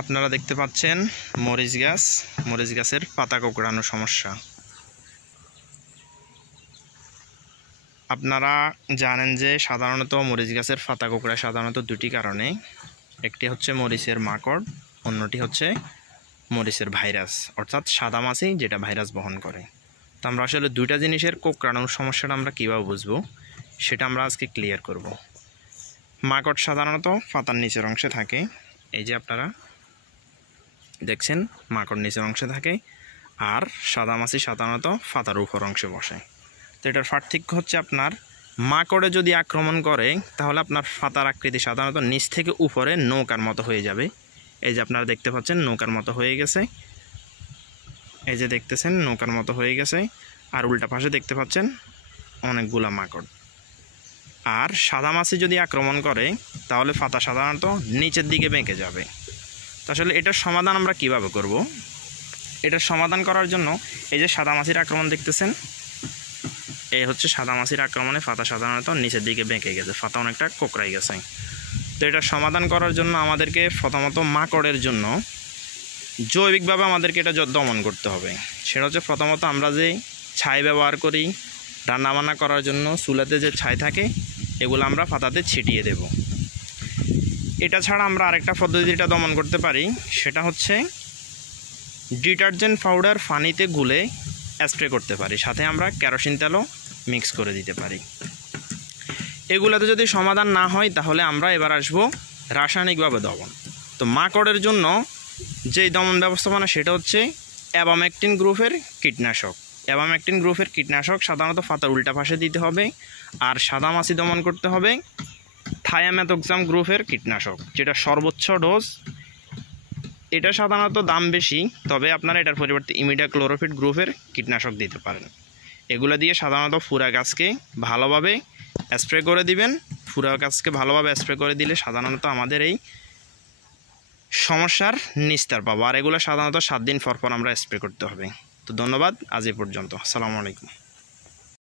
আপনারা দেখতে পাচ্ছেন মরিচ গাছের পাতা কোঁকড়ানো সমস্যা। আপনারা জানেন যে সাধারণত মরিচ গাছের পাতা কোঁকড়ায় সাধারণত দুটি কারণে, একটি হচ্ছে মরিচের মাকড়, অন্যটি হচ্ছে মরিচের ভাইরাস অর্থাৎ সাদামাছি যেটা ভাইরাস বহন করে। তো আমরা আসলে দুইটা জিনিসের কোঁকড়ানোর সমস্যাটা আমরা কীভাবে বুঝবো সেটা আমরা আজকে ক্লিয়ার করব। মাকড় সাধারণত পাতার নিচের অংশে থাকে, এই যে আপনারা দেখছেন মাকড় নিচের অংশে থাকে, আর সাদামাছি সাধারণত পাতার উপর অংশে বসে। তো এটার পার্থক্য হচ্ছে আপনার মাকড়ে যদি আক্রমণ করে তাহলে আপনার পাতার আকৃতি সাধারণত নিচ থেকে উপরে নৌকার মতো হয়ে যাবে। এই যে আপনারা দেখতে পাচ্ছেন নৌকার মতো হয়ে গেছে, এই যে দেখতেছেন নৌকার মতো হয়ে গেছে, আর উল্টা পাশে দেখতে পাচ্ছেন অনেকগুলা মাকড়। আর সাদামাছি যদি আক্রমণ করে তাহলে পাতা সাধারণত নিচের দিকে বেঁকে যাবে। তো আসলে এটার সমাধান আমরা কিভাবে করব? এটার সমাধান করার জন্য এই যে সাদামাছির আক্রমণ দেখতেছেন, এই হচ্ছে সাদামাছির আক্রমণে পাতা সাধারণত নিচের দিকে বেঁকে গেছে, পাতা অনেকটা কোঁকড়াই গেছে। তো এটার সমাধান করার জন্য আমাদেরকে প্রথমত মাকড়ের জন্য জৈবিকভাবে আমাদেরকে এটা দমন করতে হবে। সেটা হচ্ছে প্রথমত আমরা যে ছাই ব্যবহার করি রান্নাবান্না করার জন্য, চুলাতে যে ছাই থাকে এগুলো আমরা পাতাতে ছিটিয়ে দেব। এটা ছাড়া আমরা আরেকটা পদ্ধতিটা দমন করতে পারি, সেটা হচ্ছে ডিটারজেন্ট পাউডার পানিতে গুলে স্প্রে করতে পারি, সাথে আমরা কেরোসিন তেলও মিক্স করে দিতে পারি। এগুলোতে যদি সমাধান না হয় তাহলে আমরা এবার আসবো রাসায়নিকভাবে দমন। তো মাকড়ের জন্য যেই দমন ব্যবস্থাপনা সেটা হচ্ছে অ্যাবামেকটিন গ্রুপের কীটনাশক। অ্যাবামেকটিন গ্রুপের কীটনাশক সাধারণত পাতার উল্টা পাশে দিতে হবে। আর সাদামাছি দমন করতে হবে থায়ামেথক্সাম গ্রুপের কীটনাশক, যেটা সর্বোচ্চ ডোজ। এটা সাধারণত দাম বেশি, তবে আপনারা এটার পরিবর্তে ইমিডাক্লোরোপিড গ্রুপের কীটনাশক দিতে পারেন। এগুলো দিয়ে সাধারণত ফুরা গাছকে ভালোভাবে স্প্রে করে দিবেন। ফুরা গাছকে ভালোভাবে স্প্রে করে দিলে সাধারণত আমাদের এই সমস্যার নিস্তার পাবো। আর এগুলো সাধারণত 7 দিন পর আমরা স্প্রে করতে হবে। তো ধন্যবাদ, আজ এ পর্যন্ত। আসসালামু আলাইকুম।